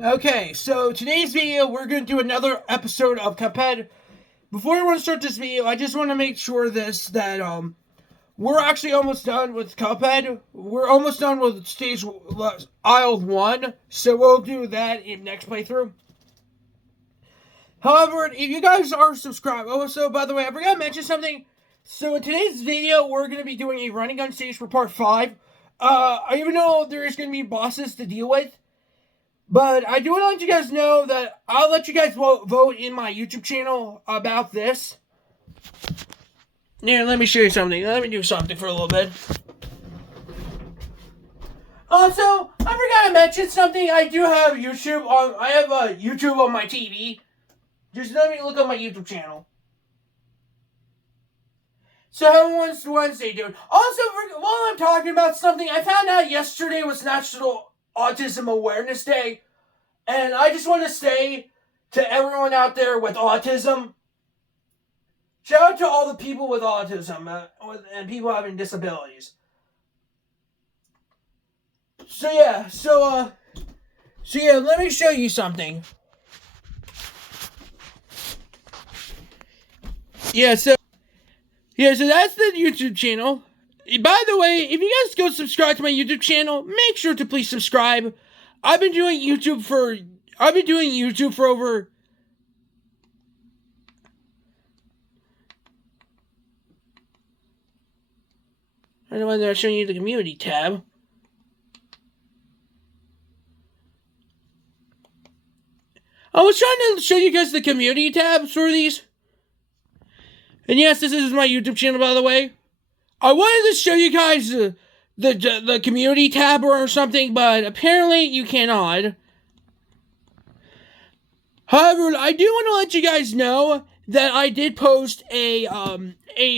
Okay, so today's video, we're going to do another episode of Cuphead. Before we want to start this video, I just want to make sure that we're actually almost done with Cuphead. We're almost done with stage aisle 1, so we'll do that in next playthrough. However, if you guys are subscribed, also, by the way, I forgot to mention something. So in today's video, we're going to be doing a running gun stage for part 5. Even though there is going to be bosses to deal with, but I do want to let you guys know that I'll let you guys vote in my YouTube channel about this. Here, let me show you something. Let me do something for a little bit. Also, I forgot to mention something. I do have YouTube on. I have YouTube on my TV. Just let me look at my YouTube channel. So how Wednesday doing? Also, while I'm talking about something, I found out yesterday was National Autism Awareness Day. And I just want to say to everyone out there with autism, shout out to all the people with autism and people having disabilities. So yeah, let me show you something. So that's the YouTube channel. By the way, if you guys go subscribe to my YouTube channel, make sure to please subscribe. I've been doing YouTube for over. I don't know whether I'm showing you the community tab. I was trying to show you guys the community tabs for these. And yes, this is my YouTube channel, by the way. I wanted to show you guys the community tab or something, but apparently you cannot. However, I do want to let you guys know that I did post a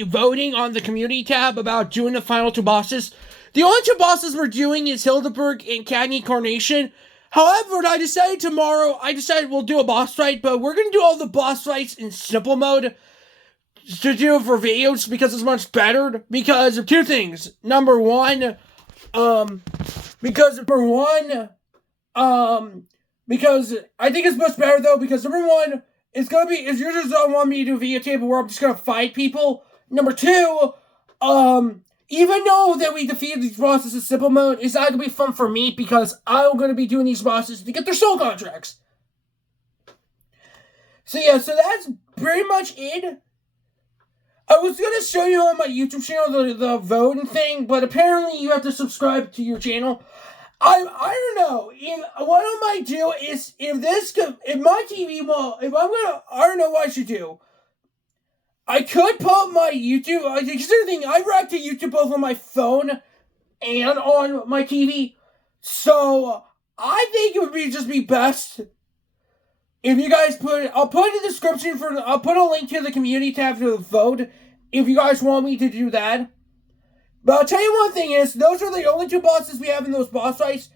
voting on the community tab about doing the final 2 bosses. The only 2 bosses we're doing is Hildeberg and Cagney Carnation. However, I decided we'll do a boss fight, but we're going to do all the boss fights in simple mode to do for videos because it's much better because of 2 things. Number one, because I think it's much better though, because number one, if you just don't want me to do a video tape where I'm just gonna fight people. Number 2, even though that we defeated these bosses in simple mode, it's not gonna be fun for me because I'm gonna be doing these bosses to get their soul contracts. So that's pretty much it. I was gonna show you on my YouTube channel the voting thing, but apparently you have to subscribe to your channel. I don't know. What I might do is if my TV I don't know what I should do. I could put my YouTube. Here's the thing. I react to YouTube both on my phone and on my TV. So I think it would be best if you guys I'll put in the description I'll put a link to the community tab to vote if you guys want me to do that. But I'll tell you one thing is, those are the only 2 bosses we have in those boss fights.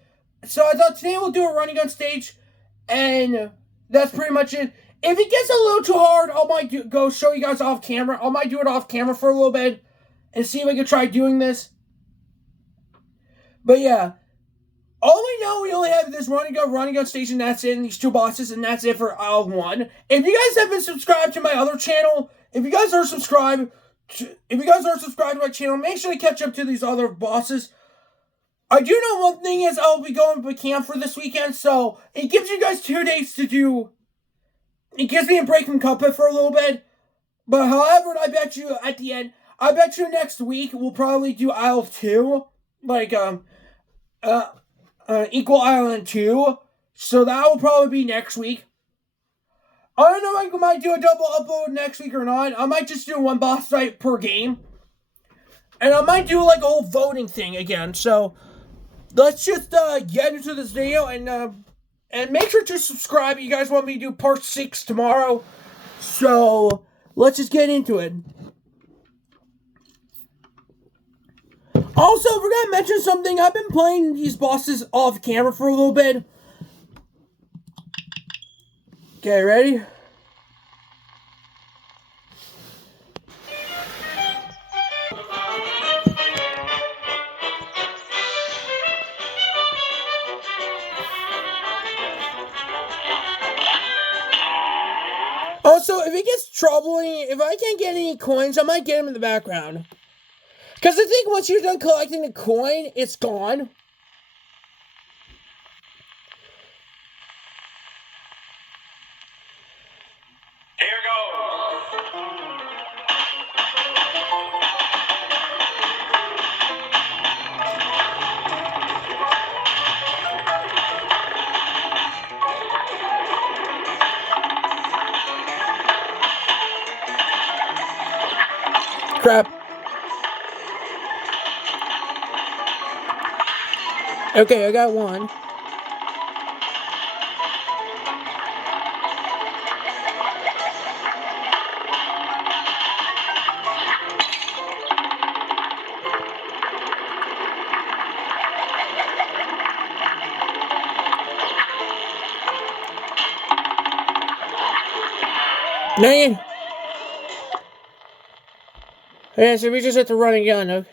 So I thought today we'll do a running gun stage, and that's pretty much it. If it gets a little too hard, I might go show you guys off camera. I might do it off camera for a little bit and see if I can try doing this. But yeah, all we know, we only have this running gun station. That's it, and these 2 bosses, and that's it for aisle 1. If you guys haven't subscribed to my other channel, if you guys are subscribed to my channel, make sure to catch up to these other bosses. I do know one thing is I'll be going to camp for this weekend, so it gives you guys 2 days to do. It gives me a break from Cuphead for a little bit. But however, I bet you at the end, I bet you next week we'll probably do aisle 2, like Equal Island 2. So that will probably be next week. I don't know if I might do a double upload next week or not. I might just do 1 boss fight per game. And I might do like a whole voting thing again. So let's just get into this video and make sure to subscribe. You guys want me to do part 6 tomorrow. So let's just get into it. Also, I forgot to mention something. I've been playing these bosses off camera for a little bit. Okay, ready? Also, if it gets troubling, if I can't get any coins, I might get them in the background. Because I think once you're done collecting the coin, it's gone. Here goes. Crap. Okay, I got one. Dang it. Okay, so we just have to run again, okay?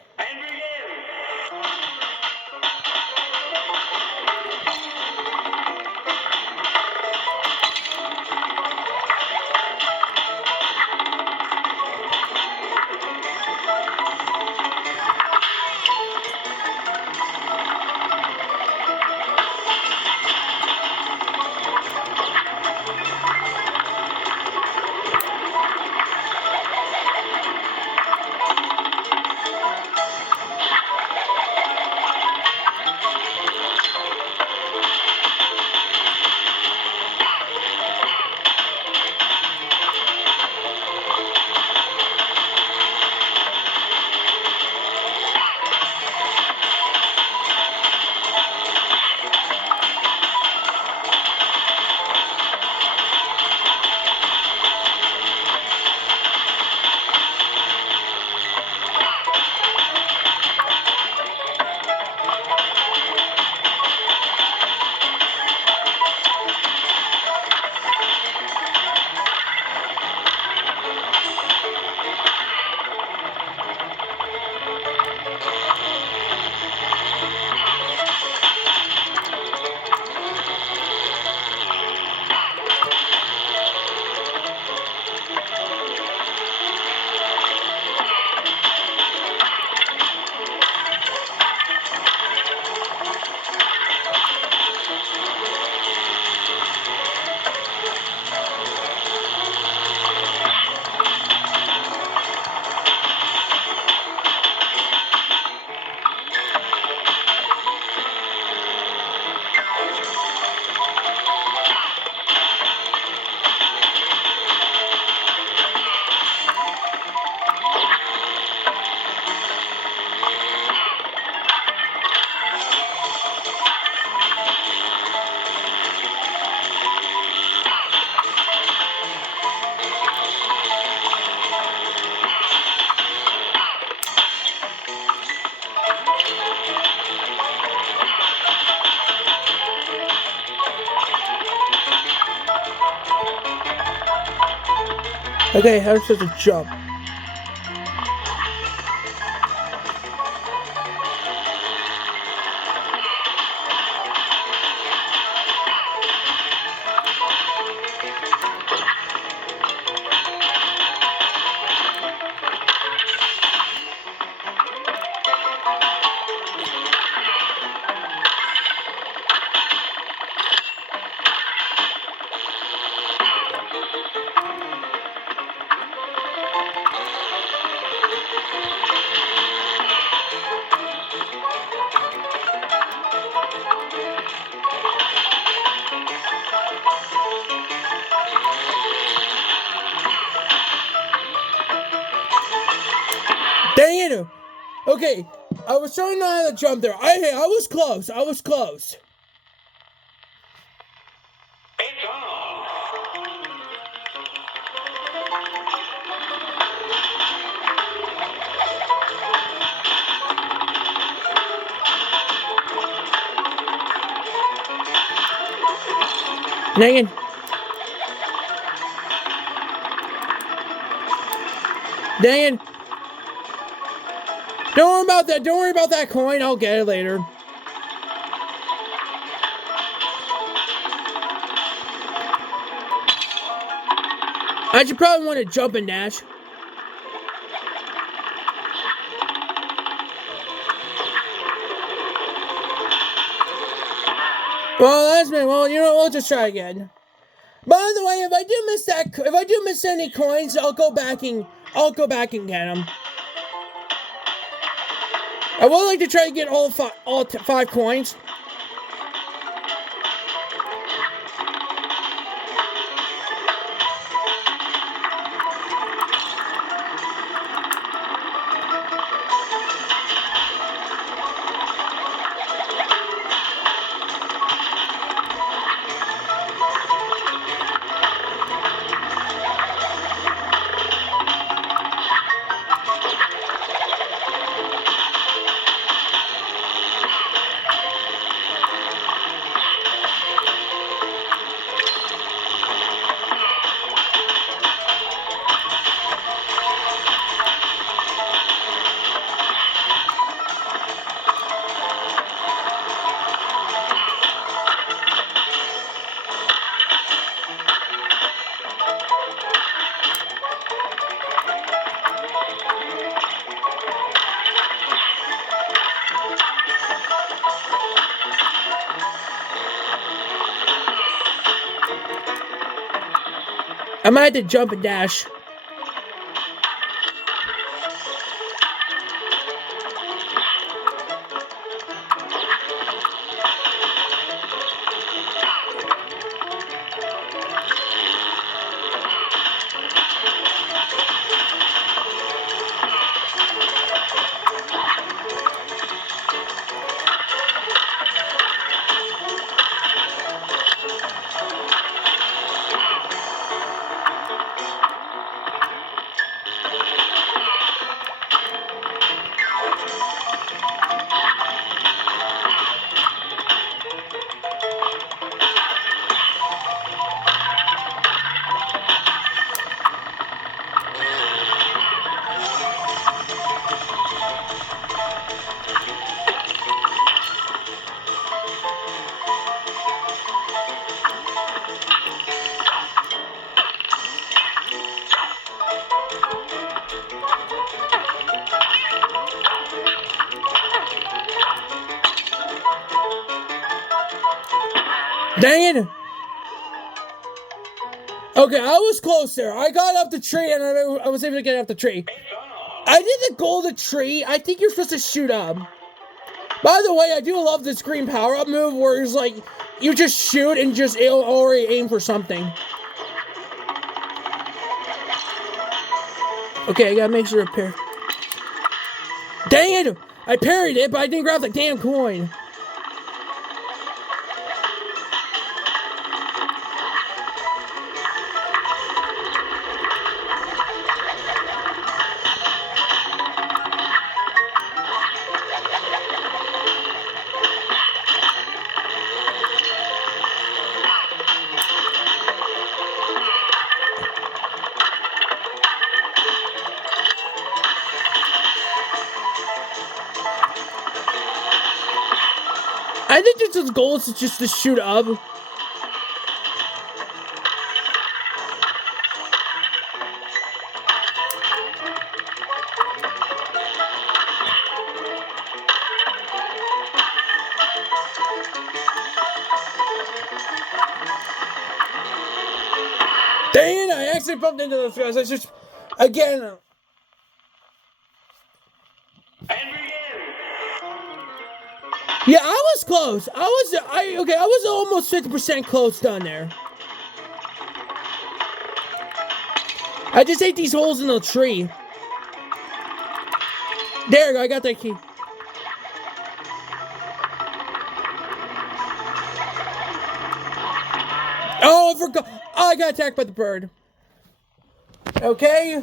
Okay, how am I supposed to jump? Dang it! Okay, I was trying to know how to jump there. I was close. I was close. It's on. Dang it. Dang it. Don't worry about that. Don't worry about that coin. I'll get it later. I should probably want to jump and dash. Well, that's me. Well, you know, we'll just try again. By the way, if I do miss any coins, I'll go back and get them. I would like to try to get all five coins. I might have to jump and dash. Dang it! Okay, I was close there. I got up the tree and I was able to get up the tree. I did the goal of the tree. I think you're supposed to shoot up. By the way, I do love this green power-up move where it's like, you just shoot and just already aim for something. Okay, I gotta make sure to parry. Dang it! I parried it, but I didn't grab the damn coin. I think its goal is just to shoot up. Dang it, I actually bumped into those guys. I just, again. Yeah, I was close. I was almost 50% close down there. I just ate these holes in the tree. There you go, I got that key. Oh, I forgot. Oh, I got attacked by the bird. Okay.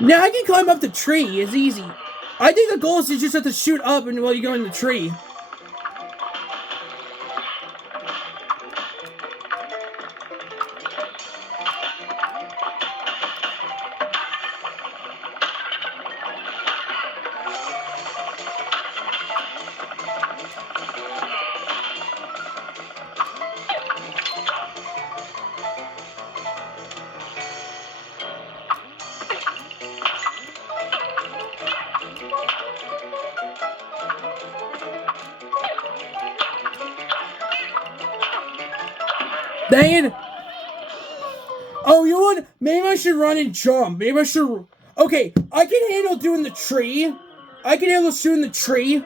Now I can climb up the tree. It's easy. I think the goal is you just have to shoot up and while you go in the tree. Dang it! Oh, you know what? Maybe I should run and jump. Maybe I should. Okay, I can handle doing the tree. I can handle shooting the tree.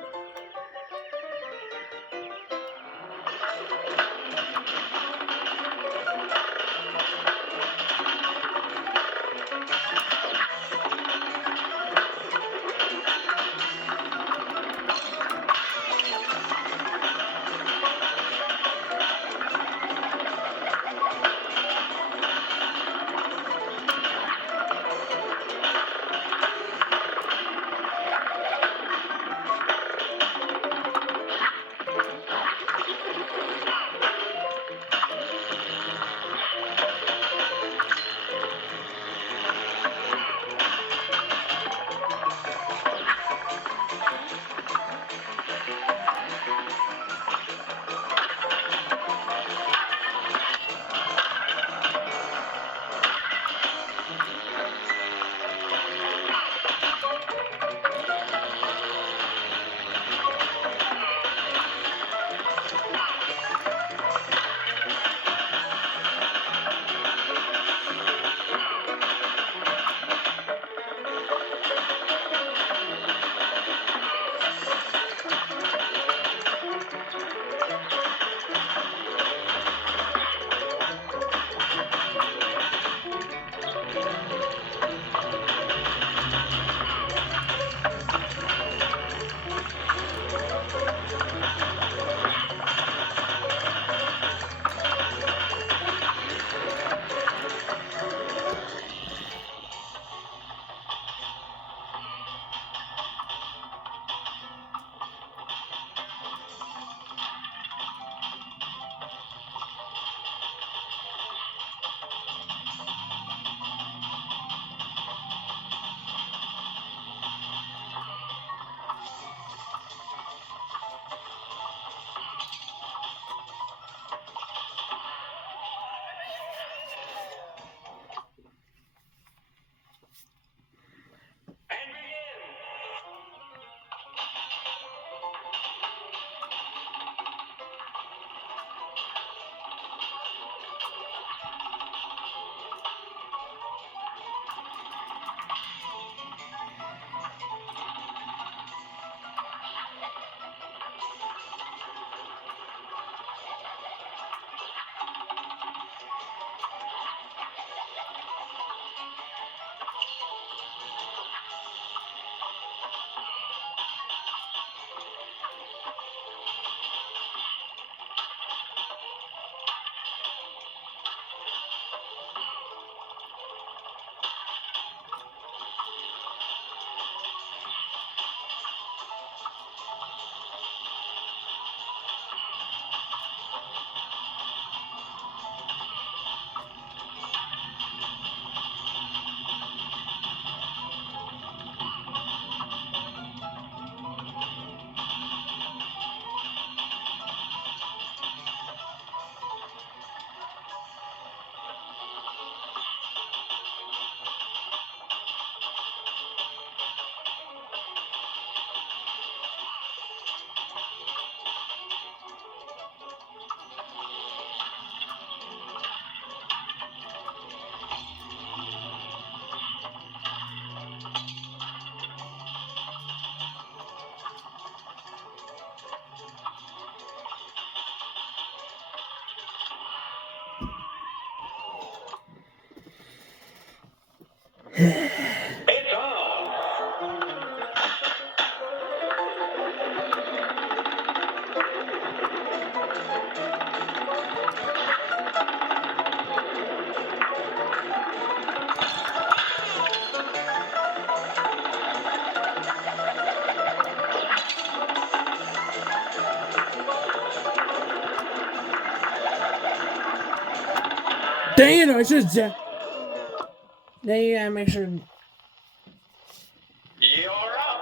It's on. Dang it, I should have. Yeah, make sure. You're up.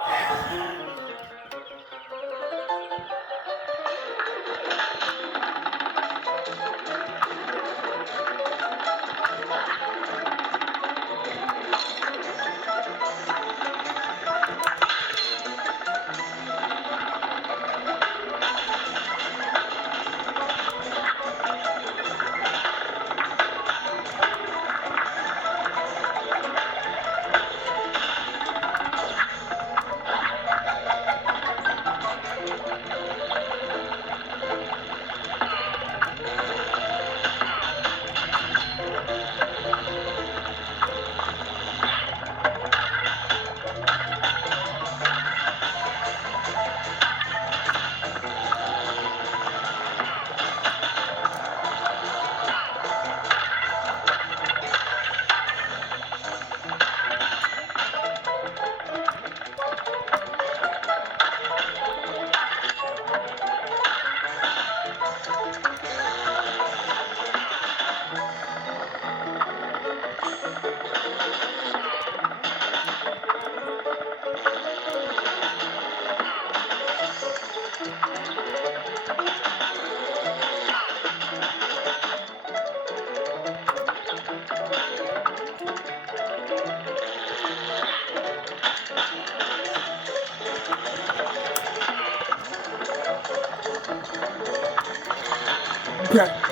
Crap.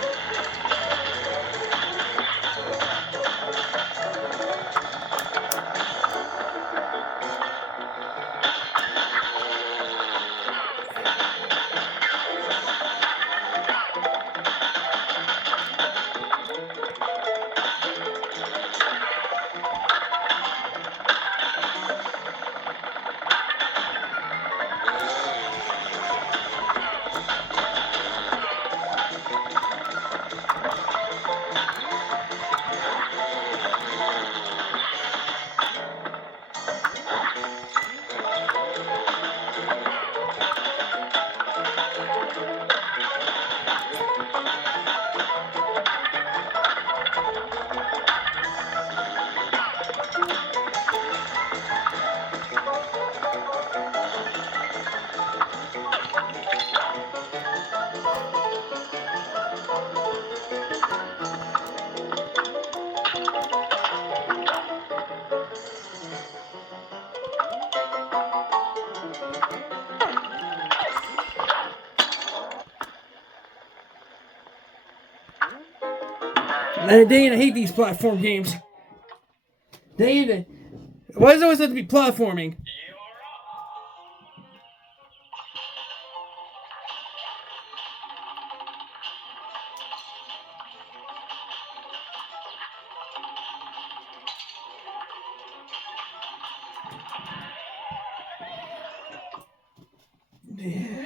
Dang it, I hate these platform games. Dang it. Why does it always have to be platforming? Yeah.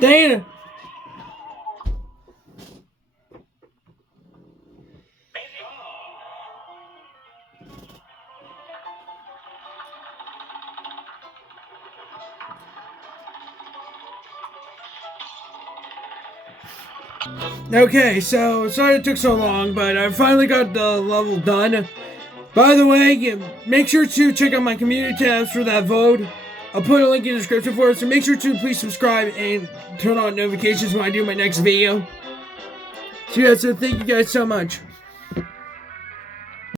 Dang it. Okay, so sorry it took so long, but I finally got the level done. By the way, make sure to check out my community tabs for that vote. I'll put a link in the description for it, so make sure to please subscribe and turn on notifications when I do my next video. So yeah, so thank you guys so much.